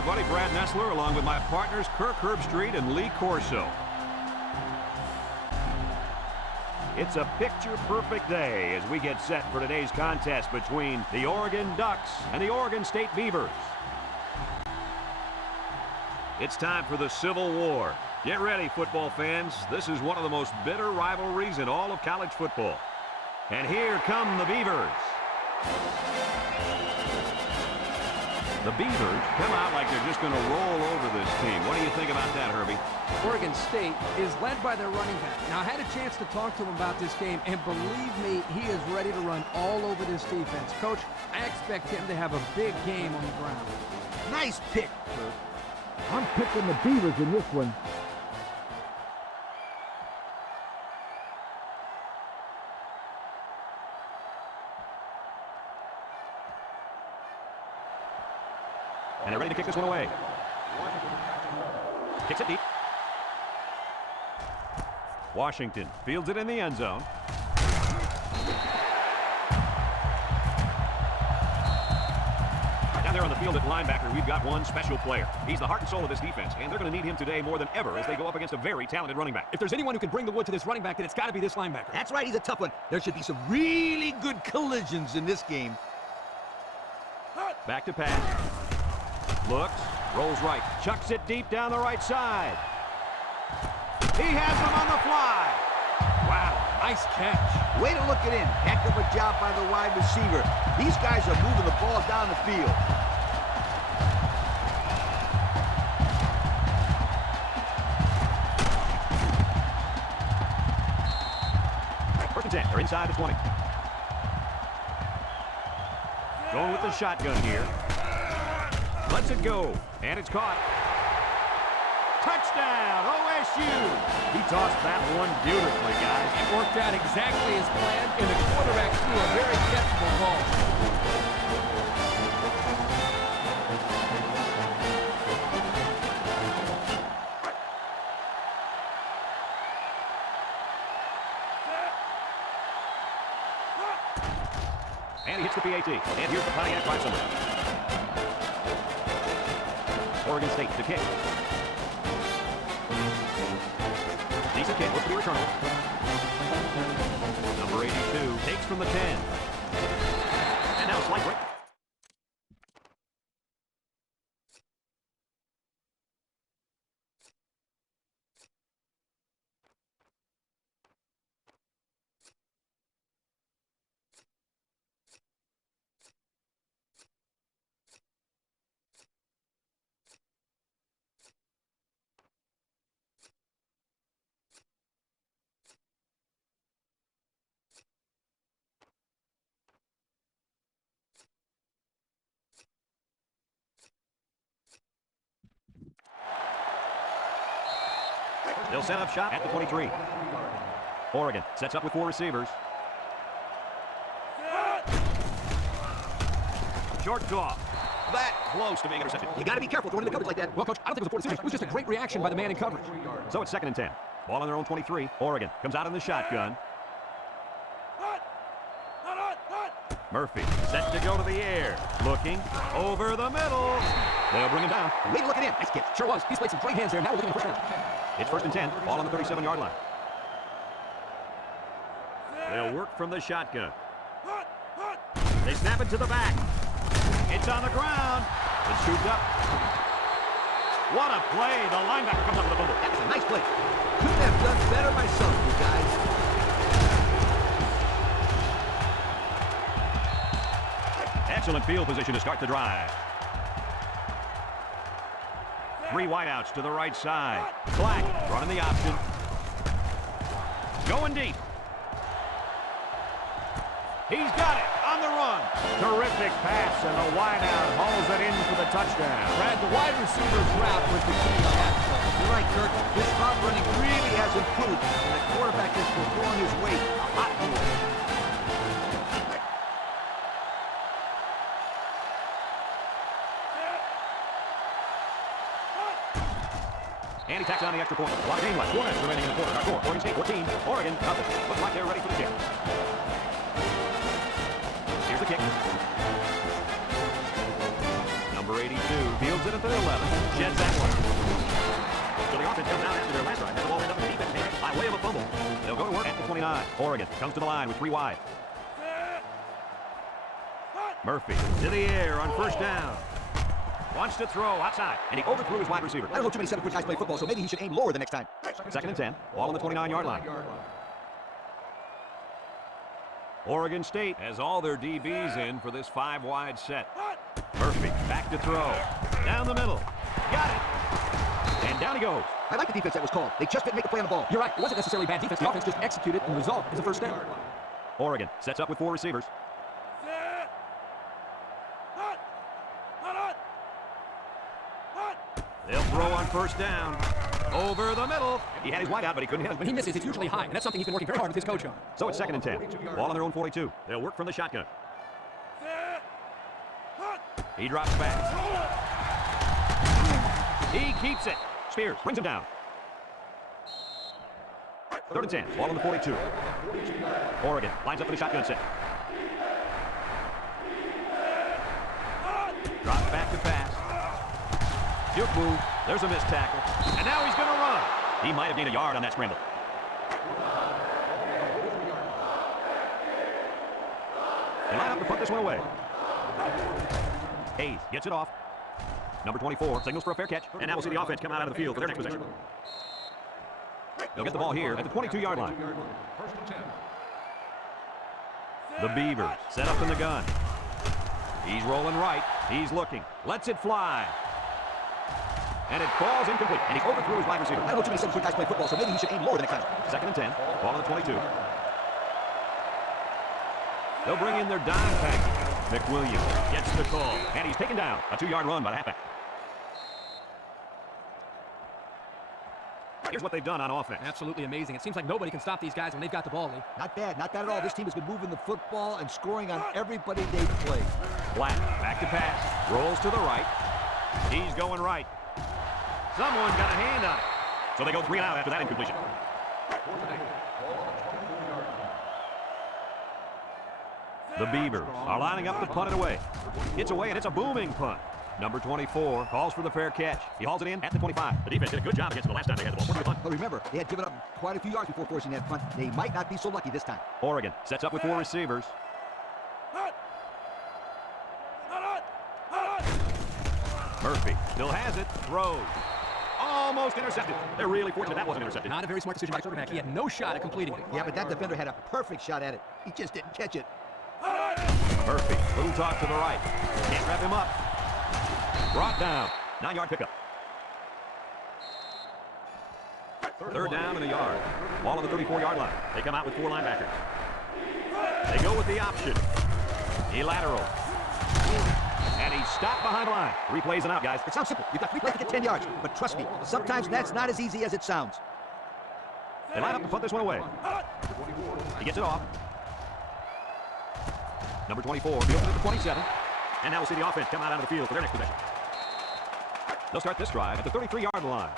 everybody. Brad Nessler along with my partners Kirk Herbstreit and Lee Corso. It's a picture-perfect day as we get set for today's contest between the Oregon Ducks and the Oregon State Beavers. It's time for the Civil War. Get ready, football fans. This is one of the most bitter rivalries in all of college football. And here come the Beavers. The Beavers come out like they're just going to roll over this team. What do you think about that, Herbie? Oregon State is led by their running back. Now, I had a chance to talk to him about this game, and believe me, he is ready to run all over this defense. Coach, I expect him to have a big game on the ground. Nice pick, Kirk. I'm picking the Beavers in this one. And they're ready to kick this one away. Kicks it deep. Washington fields it in the end zone. Down there on the field at linebacker, we've got one special player. He's the heart and soul of this defense, and they're going to need him today more than ever as they go up against a very talented running back. If there's anyone who can bring the wood to this running back, then it's got to be this linebacker. That's right, he's a tough one. There should be some really good collisions in this game. Back to pass. Looks, rolls right, chucks it deep down the right side. He has him on the fly. Wow, nice catch. Way to look it in. Heck of a job by the wide receiver. These guys are moving the ball down the field. First and 10, they're inside the 20. Going with the shotgun here. Lets it go, and it's caught. Touchdown, OSU! He tossed that one beautifully, guys. It worked out exactly as planned, and the quarterback threw a very catchable ball. And he hits the PAT. And here's the Pontiac by somebody. Oregon State to kick. Decent kick. Looks to be returnable. Number 82 takes from the 10. And now slight break. They'll set up shop at the 23. Oregon sets up with 4 receivers. Short toss. That close to being intercepted. You got to be careful throwing in the coverage like that. Well, Coach, I don't think it was a poor decision. It was just a great reaction by the man in coverage. So it's 2nd and 10. Ball on their own 23. Oregon comes out in the shotgun. Murphy set to go to the air. Looking over the middle. They'll bring him down. Way to look it in. Nice kick. Sure was. He's played some great hands there. Now we're looking at the first down. It's 1st and 10. Ball on the 37-yard line. They'll work from the shotgun. They snap it to the back. It's on the ground. It's scooped up. What a play. The linebacker comes up with a fumble. That's a nice play. Couldn't have done better myself, you guys. Excellent field position to start the drive. 3 wideouts to the right side. Black running the option. Going deep. He's got it on the run. Terrific pass, and the wideout hauls it in for the touchdown. Brad, the wide receiver's route was the key on that play. You're right, Kirk. This route running really has improved, and the quarterback has been throwing his weight a lot more. And he tacks on the extra point. A lot of game left. 4 minutes remaining in the quarter. Our score, Oregon State 14. Oregon, nothing. Looks like they're ready for the kick. Here's the kick. Number 82 Fields it at their 11. Sheds that one. So the offense comes out after their last drive. Had the ball end up in the defense, maybe by way of a fumble. They'll go to work at the 29. Oregon comes to the line with 3 wide. Murphy to the air on first down. Wants to throw outside, and he overthrew his wide receiver. I don't know too many 7-foot guys play football, so maybe he should aim lower the next time. Second and 10. Ball on the 29-yard line. Oregon State has all their DBs in for this 5-wide set. Murphy back to throw. Down the middle. Got it. And down he goes. I like the defense that was called. They just didn't make a play on the ball. You're right. It wasn't necessarily bad defense. The offense just executed, and the result is a first down. Oregon sets up with 4 receivers. They'll throw on first down. Over the middle. He had his wide out, but he couldn't hit him. When he misses, it's usually high, and that's something he's been working very hard with his coach on. So it's second and 10. Ball on their own 42. They'll work from the shotgun. He drops back. He keeps it. Spears brings him down. Third and 10. Ball on the 42. Oregon lines up for the shotgun set. Drops back to pass. Juke move. There's a missed tackle. And now he's going to run. He might have gained a yard on that scramble. They line up to put this one away. Hayes gets it off. Number 24 signals for a fair catch. And now we'll see the offense come out of the field for their next possession. They'll get the ball here at the 22-yard line. The Beavers set up in the gun. He's rolling right. He's looking. Lets it fly. And it falls incomplete. And he overthrew his wide receiver. I don't know too many 7-foot guys play football, so maybe he should aim lower the next time. Second and 10. Ball on the 22. They'll bring in their dime package. McWilliams gets the call. And he's taken down. A 2-yard run by the halfback. Here's what they've done on offense. Absolutely amazing. It seems like nobody can stop these guys when they've got the ball, Lee. Not bad at all. This team has been moving the football and scoring on everybody they've played. Black back to pass. Rolls to the right. He's going right. Someone got a hand on it. So they go 3 and out after that incompletion. The Beavers are lining up to punt it away. It's away, and it's a booming punt. Number 24 calls for the fair catch. He hauls it in at the 25. The defense did a good job against them the last time they had the ball. What's the punt? But remember, they had given up quite a few yards before forcing that punt. They might not be so lucky this time. Oregon sets up with 4 receivers. Murphy still has it. Throws. Almost intercepted. They're really fortunate that wasn't intercepted. Not a very smart decision by the quarterback. He had no shot at completing it. Yeah, but that defender had a perfect shot at it. He just didn't catch it. Murphy, little toss to the right. Can't wrap him up. Brought down. 9-yard pickup. Third down and a yard. Ball on the 34-yard line. They come out with 4 linebackers. They go with the option. He lateral. And he's stopped behind the line. 3 plays and out, guys. It sounds simple. You've got 3 plays to get 10 yards. But trust me, sometimes that's not as easy as it sounds. They line up to put this one away. He gets it off. Number 24 fields it at the 27. And now we'll see the offense come out onto the field for their next possession. They'll start this drive at the 33-yard line.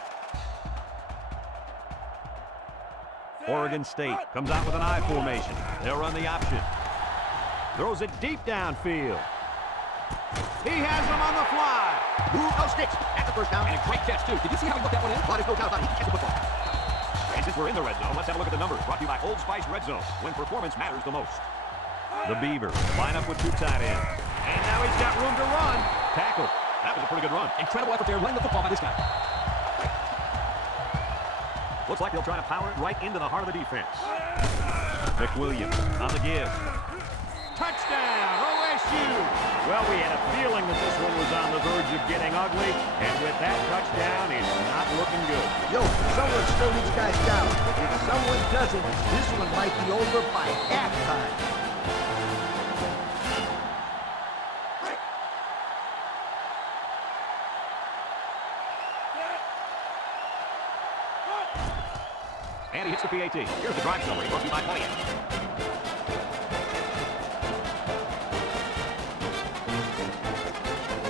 Oregon State comes out with an I formation. They'll run the option. Throws it deep downfield. He has him on the fly. Ooh, no sticks. That's the first down. And a great catch, too. Did you see how he put that one in? Oh, there's no doubt about it. He can catch the football. And since we're in the red zone, let's have a look at the numbers. Brought to you by Old Spice Red Zone, when performance matters the most. The Beavers line up with 2 tight ends. And now he's got room to run. Tackle. That was a pretty good run. Incredible effort there, running the football by this guy. Looks like they'll try to power it right into the heart of the defense. McWilliams on the give. Touchdown, OSU! Well, we had a feeling that this one was on the verge of getting ugly, and with that touchdown, it's not looking good. Yo, someone slow these guys down. If someone doesn't, this one might be over by halftime. And he hits the PAT. Here's the drive summary brought to you by Pac10.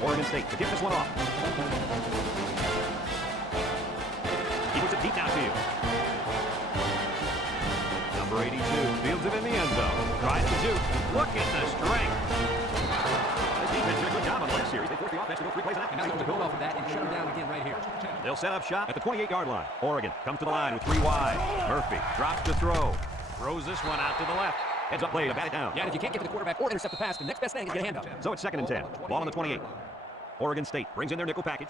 Oregon State to kick this one off. He puts it deep downfield. Number 82 fields it in the end zone. Tries to shoot. Look at the strength. This defense did a good job on this. series. They forced the offense to go 3 plays and out. And now they're going to build off of that and shut him down again right here. They'll set up shop at the 28-yard line. Oregon comes to the line with 3 wide. Murphy drops to throw. Throws this one out to the left. Heads up play to bat it down. Yeah, and if you can't get to the quarterback or intercept the pass, the next best thing is get a handoff. So it's 2nd and 10. Ball on the 28. Oregon State brings in their nickel package.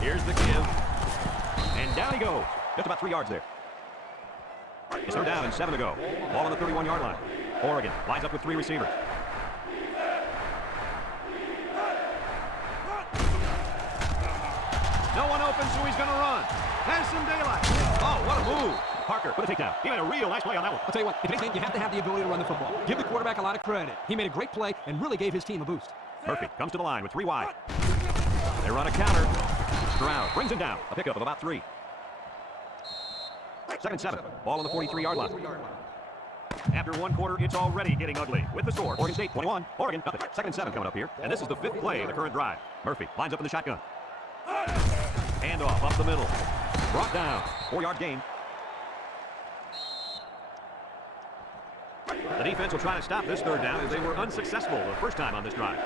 Here's the give. And down he goes. Just about 3 yards there. It's 3rd down and 7 to go. Ball on the 31-yard line. Oregon lines up with 3 receivers. No one open, so he's going to run. Has some daylight. Oh, what a move. Parker with a takedown. He made a real nice play on that one. I'll tell you what, if anything, you have to have the ability to run the football. Give the quarterback a lot of credit. He made a great play and really gave his team a boost. Murphy comes to the line with 3 wide. They run a counter. Stroud brings him down. A pickup of about 3. 2nd and 7. Ball on the 43-yard line. After 1 quarter, it's already getting ugly. With the score, Oregon State 21, Oregon nothing. 2nd and 7 coming up here. And this is the 5th play of the current drive. Murphy lines up in the shotgun. Handoff up the middle. Brought down. 4-yard gain. The defense will try to stop this 3rd down as they were unsuccessful the first time on this drive.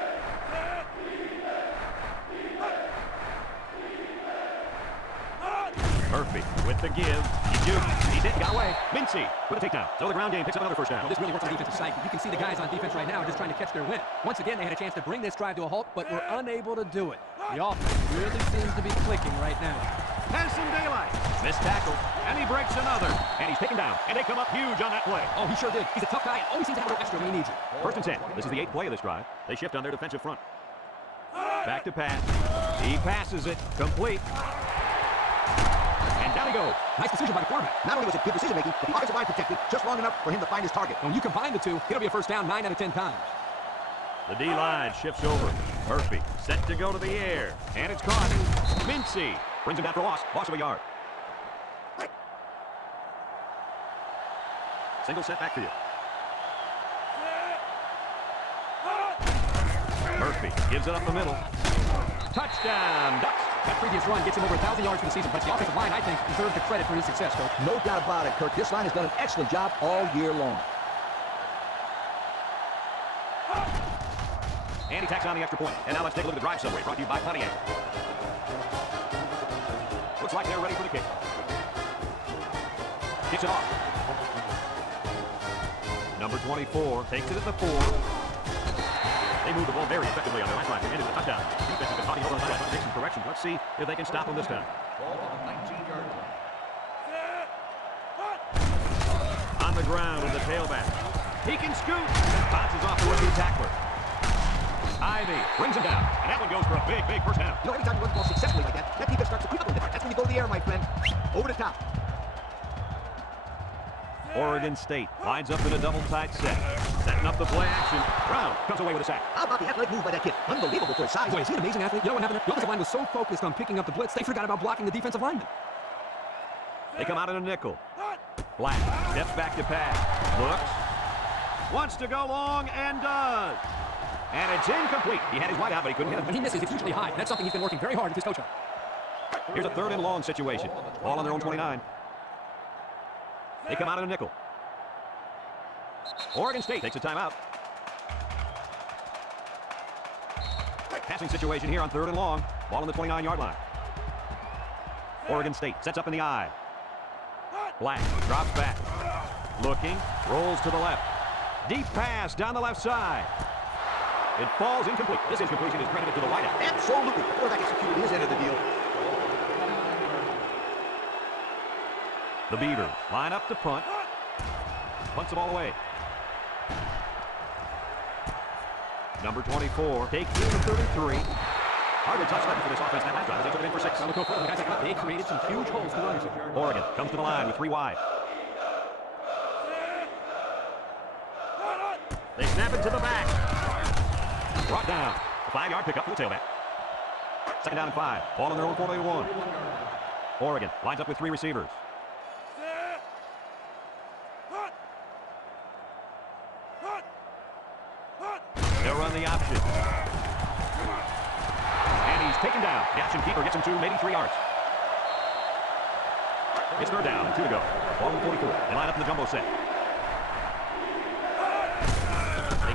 Murphy with the give. He juked. He's hit. Got away. Mincy with a takedown. So the ground game picks up another 1st down. Well, this really works on defensive side. You can see the guys on defense right now just trying to catch their wind. Once again, they had a chance to bring this drive to a halt, but were unable to do it. The offense really seems to be clicking right now. Has some daylight. Missed tackle. And he breaks another. And he's taken down. And they come up huge on that play. Oh, he sure did. He's a tough guy and always seems to have a little extra when he needs it. 1st and 10. This is the 8th play of this drive. They shift on their defensive front. Back to pass. He passes it. Complete. And down he goes. Nice decision by the quarterback. Not only was it good decision-making, but the offensive line protected just long enough for him to find his target. When you combine the two, it'll be a 1st down 9 out of 10 times. The D-line shifts over. Murphy set to go to the air. And it's caught. Mincy brings him down for a loss. Loss of a yard. Single set backfield. Murphy gives it up the middle. Touchdown, Ducks. That previous run gets him over 1,000 yards for the season, but the offensive line, I think, deserves the credit for his success, Coach. No doubt about it, Kirk. This line has done an excellent job all year long. And he tacks on the extra point. And now let's take a look at the drive summary brought to you by Pontiac. Looks like they're ready for the kick. Kicks it off. Number 24 takes it at the 4. They move the ball very effectively on their line. They ended the touchdown. Defense has been talking over the line. Make some corrections. Let's see if they can stop them this time. On the ground with the tailback. He can scoot. Bounces off the rookie tackler. Ivy brings him down. And that one goes for a big, big 1st down. You know, every time you run the ball successfully like that defense starts to creep up a little bit. That's when you go to the air, my friend. Over the top. Oregon State lines up in a double tight set. Setting up the play action. Brown comes away with a sack. How about the athletic move by that kid? Unbelievable for his size. Boy, is he an amazing athlete? You know what happened? The offensive line was so focused on picking up the blitz, they forgot about blocking the defensive lineman. They come out in a nickel. Black steps back to pass. Looks. Wants to go long and does. And it's incomplete. He had his wide out, but he couldn't hit When him. he misses, it's usually high. That's something he's been working very hard with his coach on. Here's a 3rd and long situation. Ball on their own 29. They come out in a nickel. Oregon State takes a timeout. Passing situation here on 3rd and long. Ball on the 29-yard line. Oregon State sets up in the eye. Black drops back. Looking. Rolls to the left. Deep pass down the left side. It falls incomplete. This incompletion is credited to the wideout. Absolutely. The quarterback executed his end of the deal. The Beavers line up to punt. Punts the ball away. Number 24 takes it to 33. Hardly touched that for this offense that last drive. They took it in for 6. Look over the guys like they created some huge holes to run into. Oregon comes to the line with 3 wide. They snap it to the back. Brought down. A 5-yard pickup for the tailback. 2nd down and 5. Ball on their own 41. Oregon lines up with 3 receivers. They'll run the option. And he's taken down. The option keeper gets him to maybe 3 yards. It's 3rd down and 2 to go. Ball on 44. They line up in the jumbo set.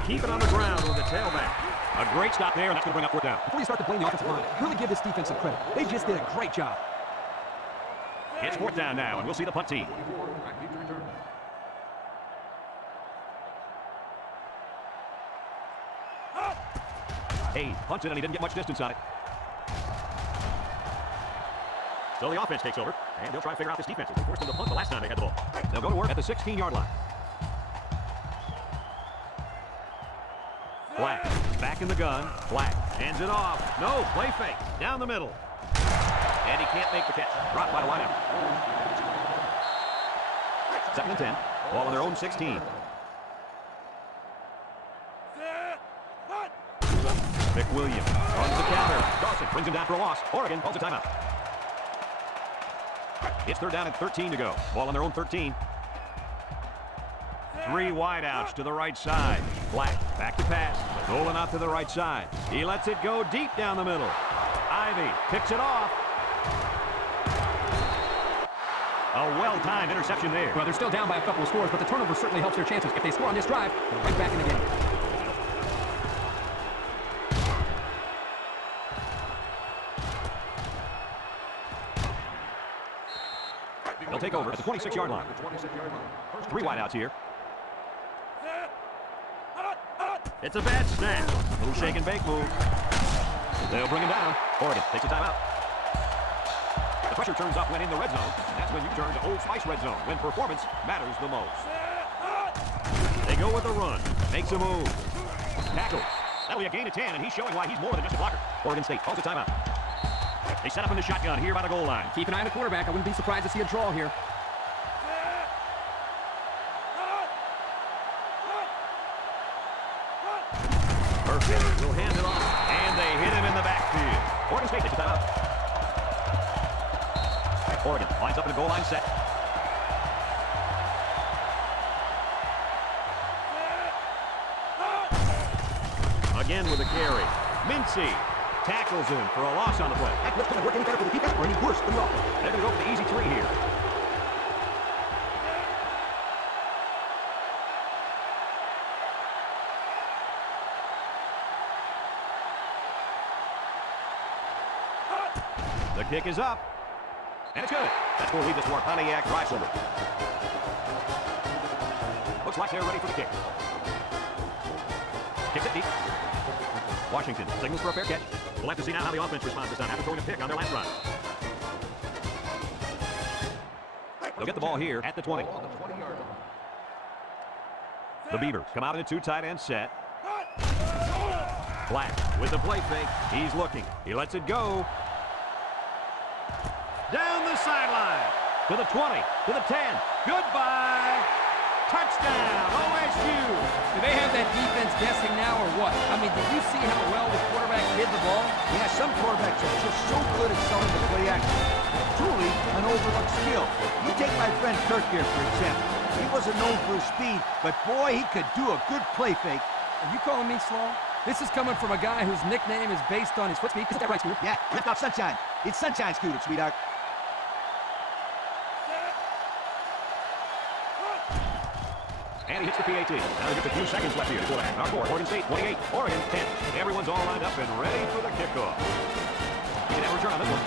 keep it on the ground with the tailback. A great stop there, and that's going to bring up fourth down. Before you start to blame the offensive line, really give this defense some credit. They just did a great job. It's fourth down now, and we'll see the punt team. Hayes punts it, and he didn't get much distance on it. So the offense takes over, and they'll try to figure out this defense. They forced them to punt the last time they had the ball. They'll go to work at the 16-yard line. Black, back in the gun. Black hands it off. No, play fake. Down the middle. And he can't make the catch. Dropped by the wideout. 2nd and 10. Ball on their own 16. McWilliams runs the counter. Dawson brings him down for a loss. Oregon calls a timeout. It's 3rd down and 13 to go. Ball on their own 13. 3 wideouts to the right side. Black back to pass. Rolling out to the right side. He lets it go deep down the middle. Ivy picks it off. A well-timed interception there. Well, they're still down by a couple of scores, but the turnover certainly helps their chances. If they score on this drive, they're right back in the game. They'll take over at the 26-yard line. 3 wideouts here. It's a bad snap. Little shake and bake move. They'll bring him down. Oregon takes a timeout. The pressure turns up when in the red zone, and that's when you turn to Old Spice red zone, when performance matters the most. They go with a run. Makes a move. Tackle. That'll be a gain of 10, and he's showing why he's more than just a blocker. Oregon State calls a timeout. They set up in the shotgun here by the goal line. Keep an eye on the quarterback. I wouldn't be surprised to see a draw here. Perfect. Will hand it off, and they hit him in the backfield. Oregon State takes a timeout. Oregon lines up in a goal line set. Again with a carry. Mincy tackles him for a loss on the play. That's going to work any better for the defense or any worse for the offense. They're going to go for the easy 3 here. The kick is up. And it's good. That's going to lead this war Pontiac drive over. Looks like they're ready for the kick. Kicks it deep. Washington signals for a fair catch. We'll have to see now how the offense responds this time after throwing a pick on their last run. They'll get the ball here at the 20. The Beavers come out in a 2 tight end set. Black with the play fake. He's looking. He lets it go. Down the sideline. To the 20. To the 10. Goodbye. Touchdown, OSU. Do they have that defense guessing now or what? I mean, did you see how well the quarterback hid the ball? Yeah, some quarterbacks are just so good at selling the play action. Truly an overlooked skill. You take my friend Kirk here, for example. He wasn't known for his speed, but boy, he could do a good play fake. Are you calling me slow? This is coming from a guy whose nickname is based on his foot speed. Is that right, Scooter? Yeah, lift off Sunshine. It's Sunshine Scooter, sweetheart. And he hits the PAT. Now he gets a few seconds left here to go back. Our score, Oregon State 28, Oregon 10. Everyone's all lined up and ready for the kickoff. He can have a return on this one.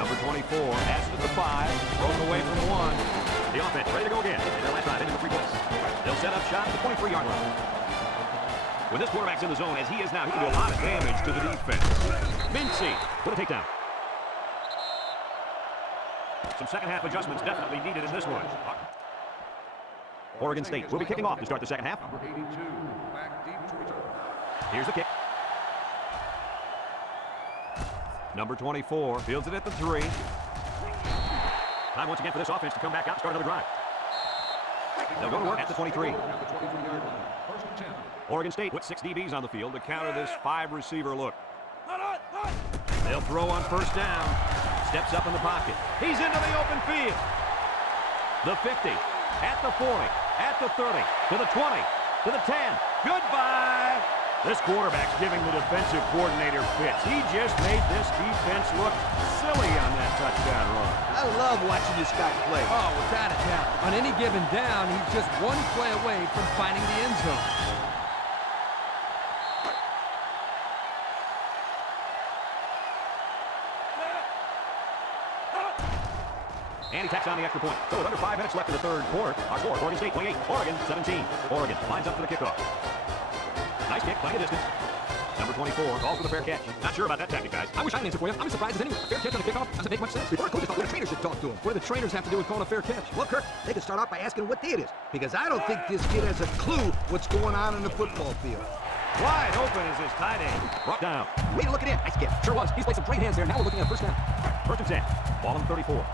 Number 24 passes it to 5. Broken away from 1. The offense ready to go again. And their last drive into the 3 points. They'll set up shot at the 23-yard line. When this quarterback's in the zone, as he is now, he can do a lot of damage to the defense. Mincy with a takedown. Some second half adjustments definitely needed in this one. Oregon State will be kicking off to start the second half. Here's the kick. Number 24 fields it at the 3. Time once again for this offense to come back out and start another drive. They'll go to work at the 23. Oregon State with 6 DBs on the field to counter this 5-receiver look. They'll throw on first down. Steps up in the pocket. He's into the open field. The 50, at the 40, at the 30, to the 20, to the 10. Goodbye. This quarterback's giving the defensive coordinator fits. He just made this defense look silly on that touchdown run. I love watching this guy play. Oh, without a doubt. On any given down, he's just one play away from finding the end zone. And he tacks on the extra point. So with under 5 minutes left in the third quarter, our score, Oregon State 28, Oregon 17. Oregon lines up for the kickoff. Nice kick, plenty of distance. Number 24 calls for the fair catch. Not sure about that tactic, guys. I wish I had an answer for you. I'm as surprised as anyone. Fair catch on the kickoff doesn't make much sense. Our coaches thought the trainers should talk to him. What do the trainers have to do with calling a fair catch? Well, Kirk, they could start off by asking what day it is, because I don't think this kid has a clue what's going on in the football field. Wide open is his tight end. Brought down. Way to look at him. Nice kick. Sure was. He's played some great hands there. Now we're looking at first down. First and 10. Ball on 34.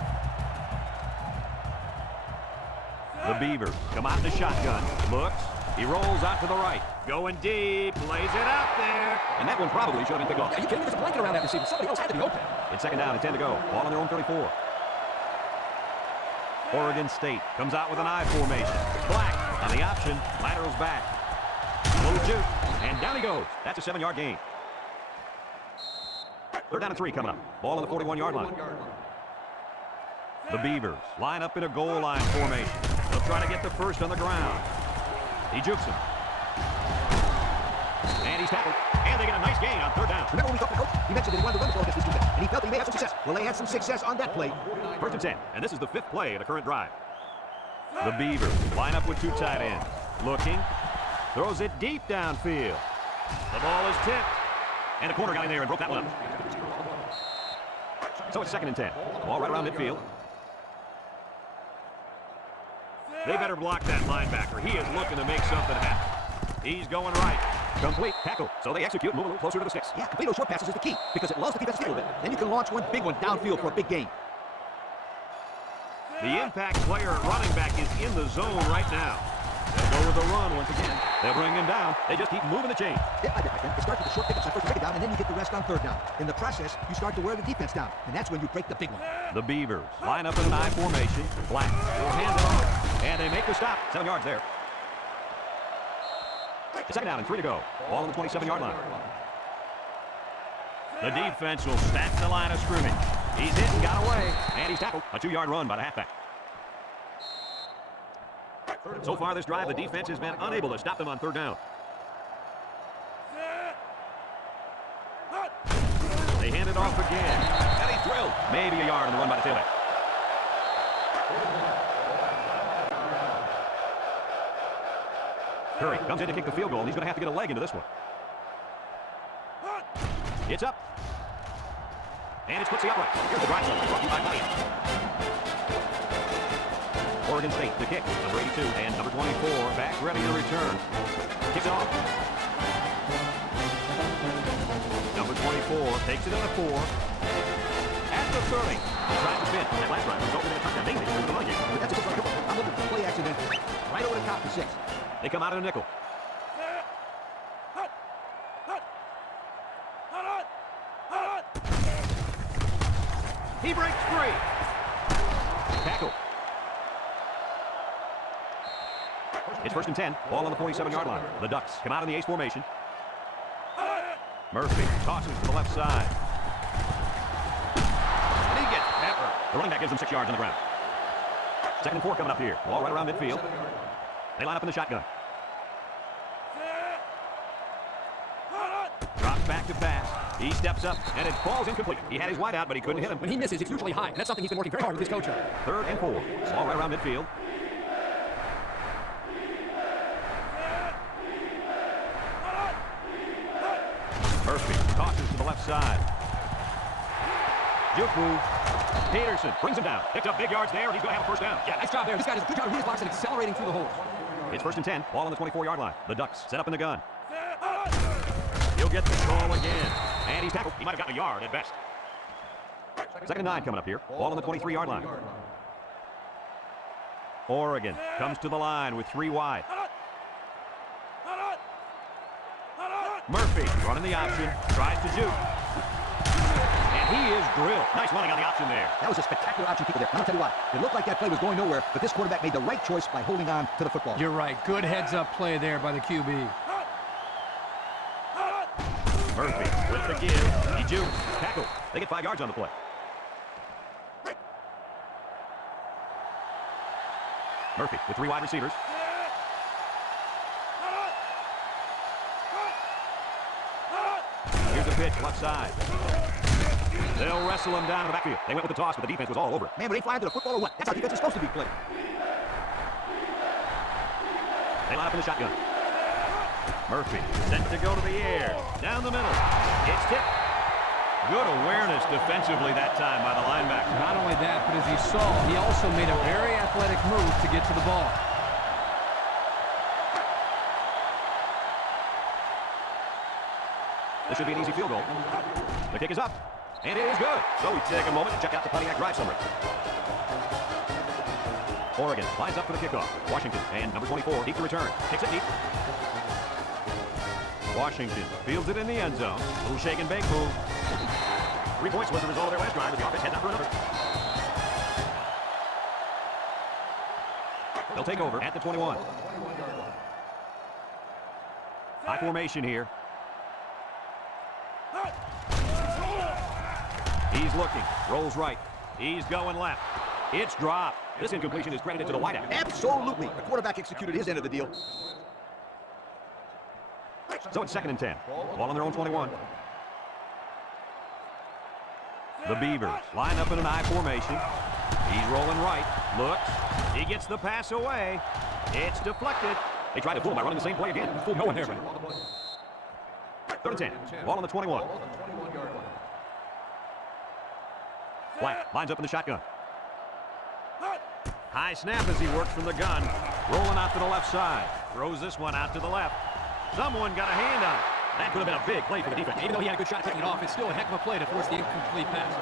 The Beavers come out in the shotgun. Looks. He rolls out to the right. Going deep. Lays it out there. And that one probably should have been picked off. Are you kidding me? There's a blanket around that receiver. Somebody else had to be open. It's second down and 10 to go. Ball on their own 34. Oregon State comes out with an I formation. Black on the option. Laterals back. Little juke. And down he goes. That's a 7-yard gain. Third down and 3 coming up. Ball on the 41-yard line. The Beavers line up in a goal line formation. They'll try to get the first on the ground. He jukes him. And he's tackled. And they get a nice gain on third down. Remember when we talked to Coach? He mentioned that he wanted to run the ball against this defense, and he felt he may have some success. Well, they had some success on that play. First and 10. And this is the 5th play of the current drive. The Beavers line up with 2 tight ends. Looking. Throws it deep downfield. The ball is tipped. And the corner got in there and broke that one up. So it's second and 10. Ball right around midfield. They better block that linebacker. He is looking to make something happen. He's going right. Complete tackle. So they execute, move a little closer to the sticks. Yeah, complete those short passes is the key, because it allows the defense to get a little bit. Then you can launch one big one downfield for a big gain. The impact player at running back is in the zone right now. They'll go with the run once again. They'll bring him down. They just keep moving the chain. Yeah, I did, my friend. It starts with the short pickups on first and second down, and then you get the rest on third down. In the process, you start to wear the defense down, and that's when you break the big one. The Beavers line up in an I formation. Black will hand it off. And they make the stop. 7 yards there. Second down and 3 to go. Ball on the 27-yard line. The defense will stack the line of scrimmage. He's hit and got away. And he's tackled. A 2-yard run by the halfback. So far this drive, the defense has been unable to stop them on third down. They hand it off again. And he's drilled. Maybe a yard on the run by the tailback. Curry comes in to kick the field goal, and he's going to have to get a leg into this one. It's up. And it's put the upright. Here's the drive zone brought to you by Pac10. Oregon State, the kick, number 82, and number 24, back ready to return. Kicks it off. Number 24 takes it in the 4. At the 30. He tries to spin. That last drive resulted in a touchdown. Mainly because of the run game. But that's a good one. I'm looking for play action then. Right over the top to 6. They come out in a nickel. He breaks free. Tackle. It's first and 10. Ball on the 47-yard line. The Ducks come out in the ace formation. Murphy tosses to the left side. And he gets peppered. The running back gives him 6 yards on the ground. Second and 4 coming up here. Ball right around midfield. They line up in the shotgun. Drops back to pass. He steps up, and it falls incomplete. He had his wide out, but he couldn't hit him. When he misses, it's usually high. And that's something he's been working very hard with his coach on. Third and 4. Ball right around midfield. Murphy tosses to the left side. Juke move. Peterson brings him down. Picks up big yards there, and he's going to have a first down. Yeah, nice job there. This guy does a good job of reading his box and accelerating through the holes. It's first and 10. Ball on the 24-yard line. The Ducks set up in the gun. He'll get the call again. And he's tackled. He might have gotten a yard at best. Second and 9 coming up here. Ball on the 23-yard line. Oregon comes to the line with 3 wide. Murphy running the option. Tries to juke. And he is drilled. Nice running on the option there. That was a spectacular option kick there. I'm going to tell you what. It looked like that play was going nowhere, but this quarterback made the right choice by holding on to the football. You're right. Good heads-up play there by the QB. Murphy with the give. He jukes. Tackle. They get 5 yards on the play. Murphy with 3 wide receivers. Here's a pitch, left side. They'll wrestle him down in the backfield. They went with the toss, but the defense was all over it. Man, were they flying to the football or what? That's how defense is supposed to be played. They line up in the shotgun. Murphy sent to go to the air. Down the middle. It's tipped. Good awareness defensively that time by the linebacker. Not only that, but as you saw, he also made a very athletic move to get to the ball. This should be an easy field goal. The kick is up, and it is good. So we take a moment to check out the Pontiac drive summary. Oregon lines up for the kickoff. Washington and number 24 deep to return. Kicks it deep. Washington fields it in the end zone. Little shake and bake move. 3 points was the result of their last drive as the offense heads out for another. They'll take over at the 21. High formation here. He's looking, rolls right. He's going left. It's dropped. This incompletion is credited to the wideout. Absolutely. The quarterback executed his end of the deal. So it's 2nd and 10. Ball on their own 21. The Beavers line up in an I formation. He's rolling right. Looks. He gets the pass away. It's deflected. They tried to fool him by running the same play again. Fooled no one there. 3rd and 10. Ball on the 21. Black lines up in the shotgun. High snap as he works from the gun. Rolling out to the left side. Throws this one out to the left. Someone got a hand on it. That could have been a big play for the defense. Even though he had a good shot taking it off, it's still a heck of a play to force the incomplete pass.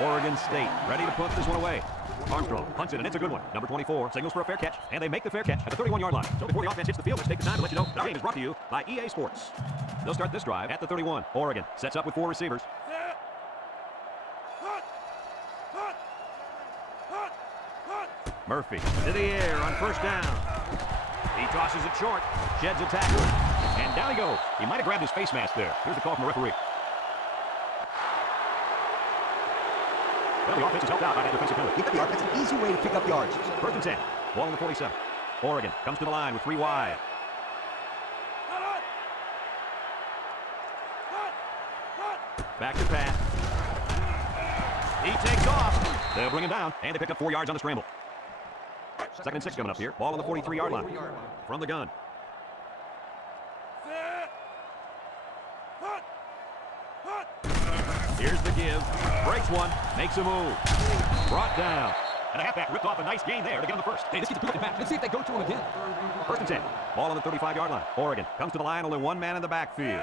Oregon State ready to punt this one away. Armstrong punts it, and it's a good one. Number 24 signals for a fair catch, and they make the fair catch at the 31-yard line. So before the offense hits the field, let's take the time to let you know the game is brought to you by EA Sports. They'll start this drive at the 31. Oregon sets up with 4 receivers. Murphy to the air on 1st down. He tosses it short, sheds a tackle, and down he goes. He might have grabbed his face mask there. Here's the call from the referee. Well, the offense is helped out by that defensive penalty. That's an easy way to pick up yards. 1st and 10. Ball on the 47. Oregon comes to the line with 3 wide. Back to Pat. He takes off. They'll bring him down, and they pick up 4 yards on the scramble. 2nd and 6 coming up here. Ball on the 43-yard line. From the gun. Here's the give. Breaks one. Makes a move. Brought down. And a halfback ripped off a nice gain there to get on the first. Hey, this gets a back. Let's see if they go to him again. 1st and 10. Ball on the 35-yard line. Oregon comes to the line. Only 1 man in the backfield.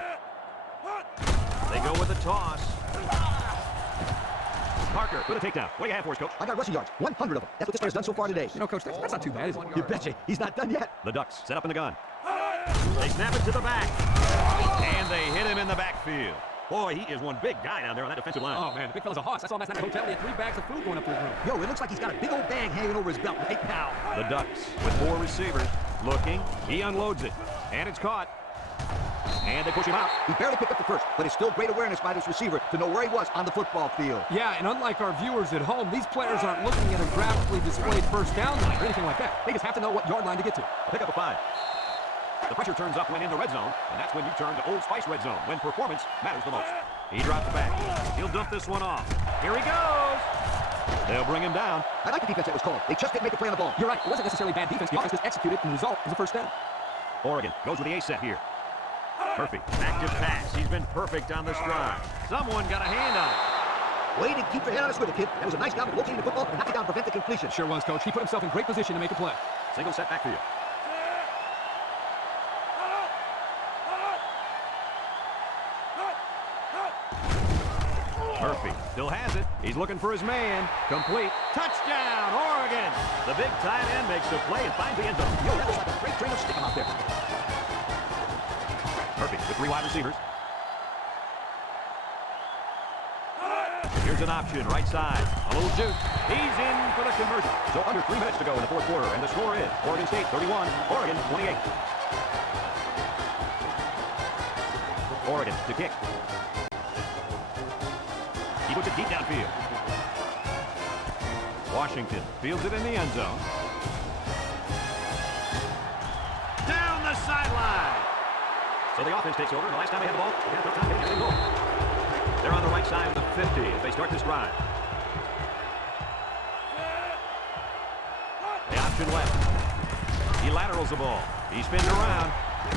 They go with the toss. Parker with a takedown. What do you have for us, Coach? I got rushing yards. 100 of them. That's what this player's done so far today. You know, Coach, that's not too bad, is it? You betcha. He's not done yet. The Ducks set up in the gun. They snap it to the back. And they hit him in the backfield. Boy, he is one big guy down there on that defensive line. Oh, man, the big fella's a hoss. I saw him last night at the hotel. He had 3 bags of food going up to his room. Yo, it looks like he's got a big old bag hanging over his belt right now. The Ducks with 4 receivers. Looking. He unloads it. And it's caught. And they push him out. He barely picked up the first, but it's still great awareness by this receiver to know where he was on the football field. Yeah, and unlike our viewers at home, these players aren't looking at a graphically displayed 1st down line or anything like that. They just have to know what yard line to get to. Pick up a 5. The pressure turns up when in the red zone, and that's when you turn to Old Spice red zone, when performance matters the most. He drops back. He'll dump this one off. Here he goes. They'll bring him down. I like the defense that was called. They just didn't make a play on the ball. You're right. It wasn't necessarily bad defense. The offense just executed, and the result was a 1st down. Oregon goes with the A set here. Murphy, active pass. He's been perfect on this drive. Someone got a hand on it. Way to keep your head on a swivel, kid. That was a nice job of locating the football and knocking down to prevent the completion. Sure was, Coach. He put himself in great position to make a play. Single set backfield. Murphy still has it. He's looking for his man. Complete. Touchdown, Oregon. The big tight end makes the play and finds the end zone. Yo, that was like a great train of stick 'em out there. Murphy with 3 wide receivers. Here's an option, right side. A little juke. He's in for the conversion. So under 3 minutes to go in the 4th quarter, and the score is Oregon State 31, Oregon 28. Oregon to kick. He puts it deep downfield. Washington fields it in the end zone. Down the sideline. So the offense takes over. The last time they had the ball, they had a tough time getting anything going. They're on the right side of the 50 as they start this drive. The option left. He laterals the ball. He spins around.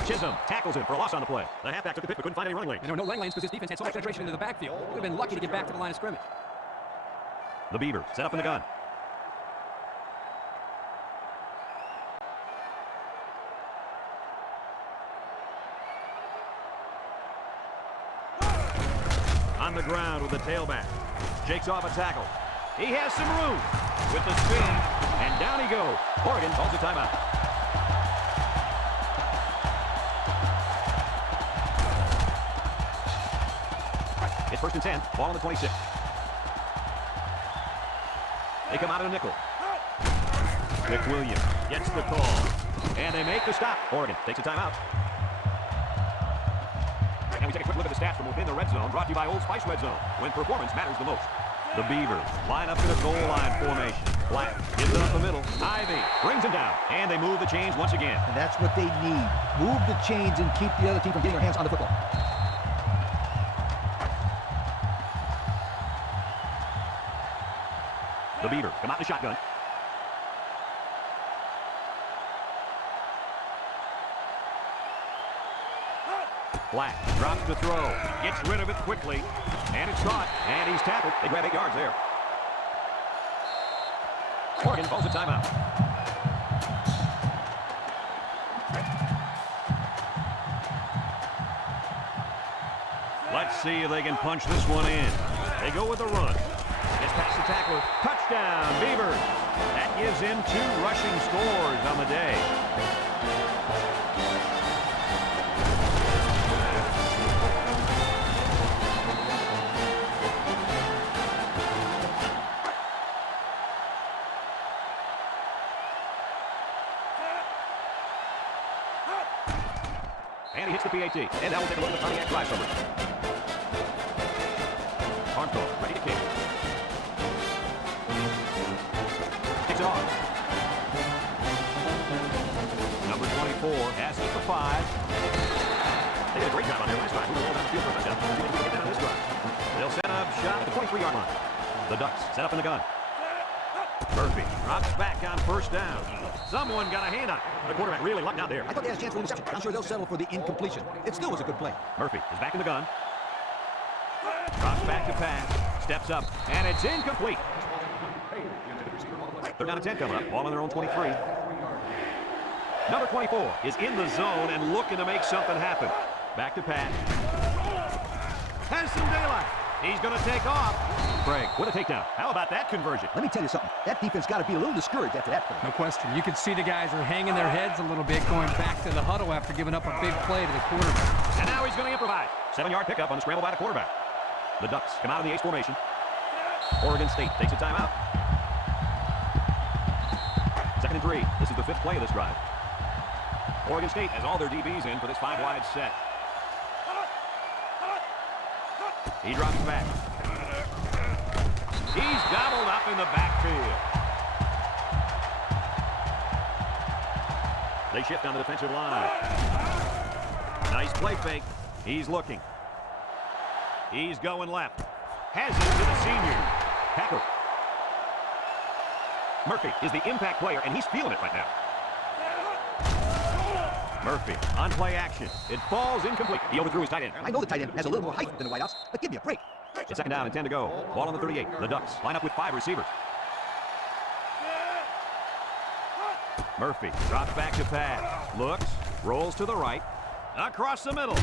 Chisholm tackles him for a loss on the play. The halfback took the pick but couldn't find any running lanes. And there were no running lanes because this defense had so much penetration into the backfield. Would have been lucky to get back to the line of scrimmage. The Beavers set up in the gun. On the ground with the tailback. Shakes off a tackle. He has some room with the spin. And down he goes. Oregon calls a timeout. It's 1st and 10. Ball on the 26. They come out in a nickel. Rick Williams gets the call. And they make the stop. Oregon takes a timeout. And we take a quick look at the stats from within the red zone, brought to you by Old Spice Red Zone, when performance matters the most. The Beavers line up in a goal line formation. Black gives it up the middle. Ivy brings him down, and they move the chains once again. And that's what they need. Move the chains and keep the other team from getting their hands on the football. The Beavers come out in the shotgun. Black drops the throw, gets rid of it quickly, and it's caught, and he's tackled. They grab 8 yards there. Oregon calls a timeout. Let's see if they can punch this one in. They go with the run. Gets past the tackler. Touchdown, Beavers. That gives him 2 rushing scores on the day. And he hits the PAT. And now we'll take a look at the Pontiac drive summary. Armstrong ready to kick. Kicks off. Number 24 has it for 5. They did a great job on their last drive. We were all down the field for a touchdown. See if we can get that on this drive. They'll set up shot at the 23-yard line. The Ducks set up in the gun. Murphy drops back on 1st down. Someone got a hand on it. The quarterback really lucked out there. I thought they had a chance for interception. I'm sure they'll settle for the incompletion. It still was a good play. Murphy is back in the gun. Drops back to pass. Steps up. And it's incomplete. 3rd down and 10 coming up. Ball on their own 23. Number 24 is in the zone and looking to make something happen. Back to pass. Has some daylight. He's going to take off. Craig with a takedown. How about that conversion? Let me tell you something. That defense got to be a little discouraged after that play. No question. You can see the guys are hanging their heads a little bit, going back to the huddle after giving up a big play to the quarterback. And now he's going to improvise. 7-yard pickup on the scramble by the quarterback. The Ducks come out in the ace formation. Oregon State takes a timeout. 2nd and 3. This is the 5th play of this drive. Oregon State has all their DBs in for this 5-wide set. He drops back. He's gobbled up in the backfield. They shift on the defensive line. Nice play fake. He's looking. He's going left. Has it to the senior. Packer. Murphy is the impact player, and he's feeling it right now. Murphy on play action. It falls incomplete. He overthrew his tight end. I know the tight end has a little more height than the wideouts, but give me a break. It's 2nd down and 10 to go. Ball on the 38. The Ducks line up with 5 receivers. Murphy drops back to pass. Looks, rolls to the right. Across the middle.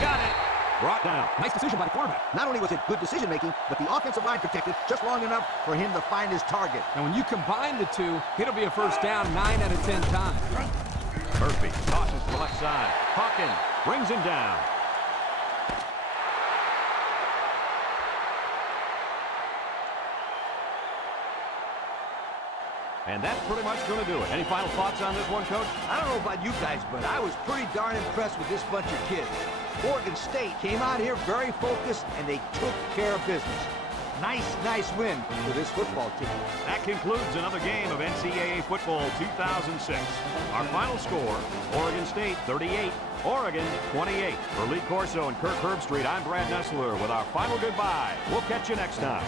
Got it. Brought down. Nice decision by the quarterback. Not only was it good decision-making, but the offensive line protected just long enough for him to find his target. And when you combine the two, it'll be a 1st down 9 out of 10 times. Murphy tosses to the left side. Hawkins brings him down. And that's pretty much going to do it. Any final thoughts on this one, Coach? I don't know about you guys, but I was pretty darn impressed with this bunch of kids. Oregon State came out here very focused, and they took care of business. Nice win for this football team. That concludes another game of NCAA Football 2006. Our final score, Oregon State 38, Oregon 28. For Lee Corso and Kirk Herbstreit, I'm Brad Nessler with our final goodbye. We'll catch you next time.